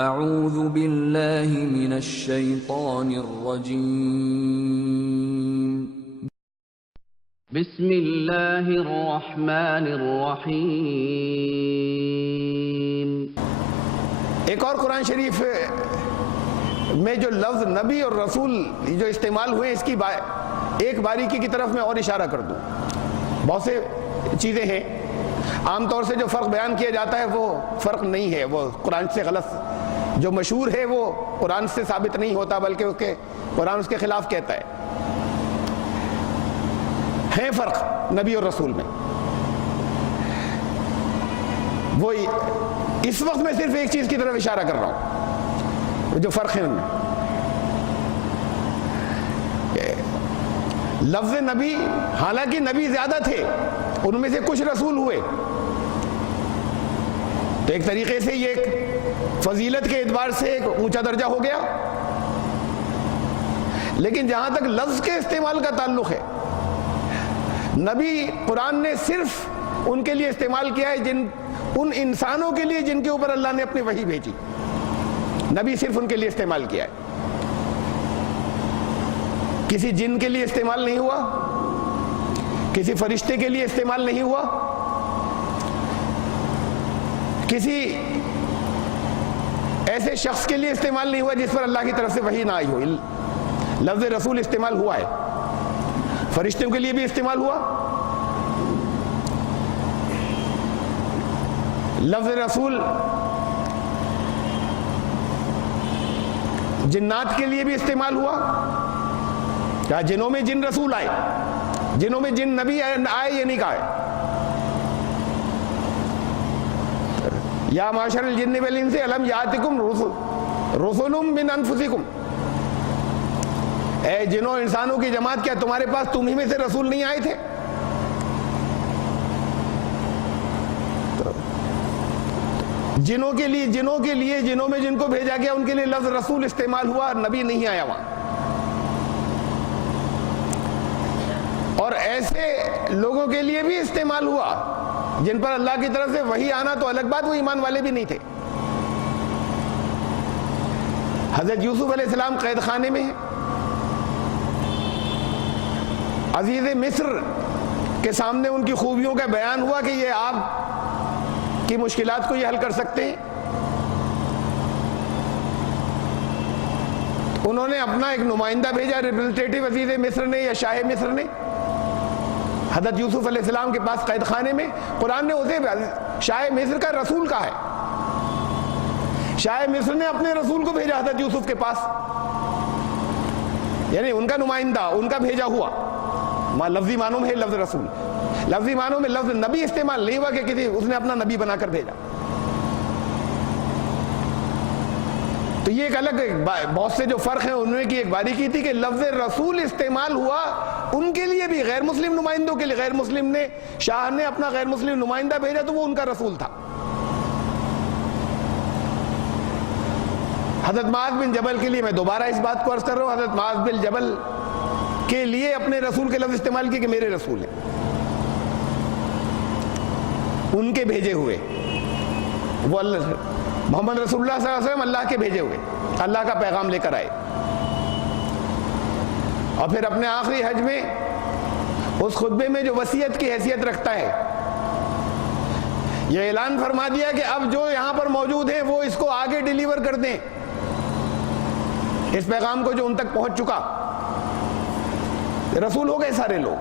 اعوذ باللہ من الشیطان الرجیم بسم اللہ الرحمن الرحیم۔ ایک اور قرآن شریف میں جو لفظ نبی اور رسول جو استعمال ہوئے اس کی ایک باریکی کی طرف میں اور اشارہ کر دوں۔ بہت سے چیزیں ہیں عام طور سے جو فرق بیان کیا جاتا ہے وہ فرق نہیں ہے، وہ قرآن سے غلط جو مشہور ہے وہ قرآن سے ثابت نہیں ہوتا، بلکہ قرآن اس کے خلاف کہتا ہے فرق نبی اور رسول میں۔ وہ اس وقت میں صرف ایک چیز کی طرف اشارہ کر رہا ہوں، وہ جو فرق ہے ان میں۔ لفظ نبی، حالانکہ نبی زیادہ تھے، ان میں سے کچھ رسول ہوئے، تو ایک طریقے سے یہ ایک فضیلت کے اعتبار سے ایک اونچا درجہ ہو گیا، لیکن جہاں تک لفظ کے استعمال کا تعلق ہے، نبی قرآن نے صرف ان کے لیے استعمال کیا ہے ان انسانوں کے لیے جن کے اوپر اللہ نے اپنی وحی بھیجی، نبی صرف ان کے لیے استعمال کیا ہے، کسی جن کے لیے استعمال نہیں ہوا، کسی فرشتے کے لیے استعمال نہیں ہوا، کسی ایسے شخص کے لیے استعمال نہیں ہوا جس پر اللہ کی طرف سے وحی نہ آئی ہو۔ لفظ رسول استعمال ہوا ہے، فرشتوں کے لیے بھی استعمال ہوا، لفظ رسول جنات کے لیے بھی استعمال ہوا، کیا جنوں میں جن رسول آئے، جنوں میں جن نبی آئے، یہ نہیں کہا ہے یا معاشر الجن والانس الم یاتکم رسل من انفسکم، اے جنوں انسانوں کی جماعت، کیا تمہارے پاس تم ہی میں سے رسول نہیں آئے تھے؟ جنوں کے لیے جنوں میں جن کو بھیجا گیا ان کے لیے لفظ رسول استعمال ہوا، نبی نہیں آیا وہاں۔ اور ایسے لوگوں کے لیے بھی استعمال ہوا جن پر اللہ کی طرف سے وحی آنا تو الگ بات، وہ ایمان والے بھی نہیں تھے۔ حضرت یوسف علیہ السلام قید خانے میں ہیں، عزیز مصر کے سامنے ان کی خوبیوں کا بیان ہوا کہ یہ آپ کی مشکلات کو یہ حل کر سکتے ہیں۔ انہوں نے اپنا ایک نمائندہ بھیجا، ریپریزنٹیٹیو عزیز مصر نے یا شاہ مصر نے حضرت یوسف علیہ السلام کے پاس قید خانے میں۔ قرآن نے اسے شاہ مصر کا رسول کہا ہے، شاہ مصر نے اپنے رسول کو بھیجا حضرت یوسف کے پاس، یعنی ان کا نمائندہ، ان کا بھیجا ہوا۔ لفظی معنوں میں ہے لفظ رسول، لفظی معنوں میں لفظ نبی استعمال نہیں ہوا کہ اس نے اپنا نبی بنا کر بھیجا۔ تو یہ ایک الگ بہت سے جو فرق ہیں انہوں نے کی ایک باریکی تھی کہ لفظ رسول استعمال ہوا ان کے لیے بھی، غیر مسلم نمائندوں کے لیے۔ غیر مسلم نے، شاہ نے اپنا غیر مسلم نمائندہ بھیجا تو وہ ان کا رسول تھا۔ حضرت معاذ بن جبل کے لیے، میں دوبارہ اس بات کو عرض کر رہا ہوں، حضرت معاذ بن جبل کے لیے اپنے رسول کے لفظ استعمال کیے کہ میرے رسول ہیں، ان کے بھیجے ہوئے، وہ محمد رسول اللہ صلی اللہ علیہ وسلم اللہ کے بھیجے ہوئے، اللہ کا پیغام لے کر آئے۔ اور پھر اپنے آخری حج میں اس خطبے میں جو وصیت کی حیثیت رکھتا ہے، یہ اعلان فرما دیا کہ اب جو یہاں پر موجود ہیں وہ اس کو آگے ڈیلیور کر دیں، اس پیغام کو جو ان تک پہنچ چکا۔ رسول ہو گئے سارے لوگ،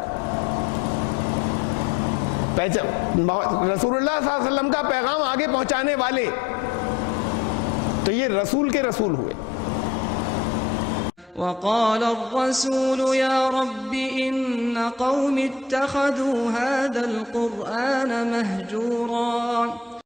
رسول اللہ صلی اللہ علیہ وسلم کا پیغام آگے پہنچانے والے، تو یہ رسول کے رسول ہوئے۔ وقال الرسول يا رب إن قوم اتخذوا هذا القرآن مهجورا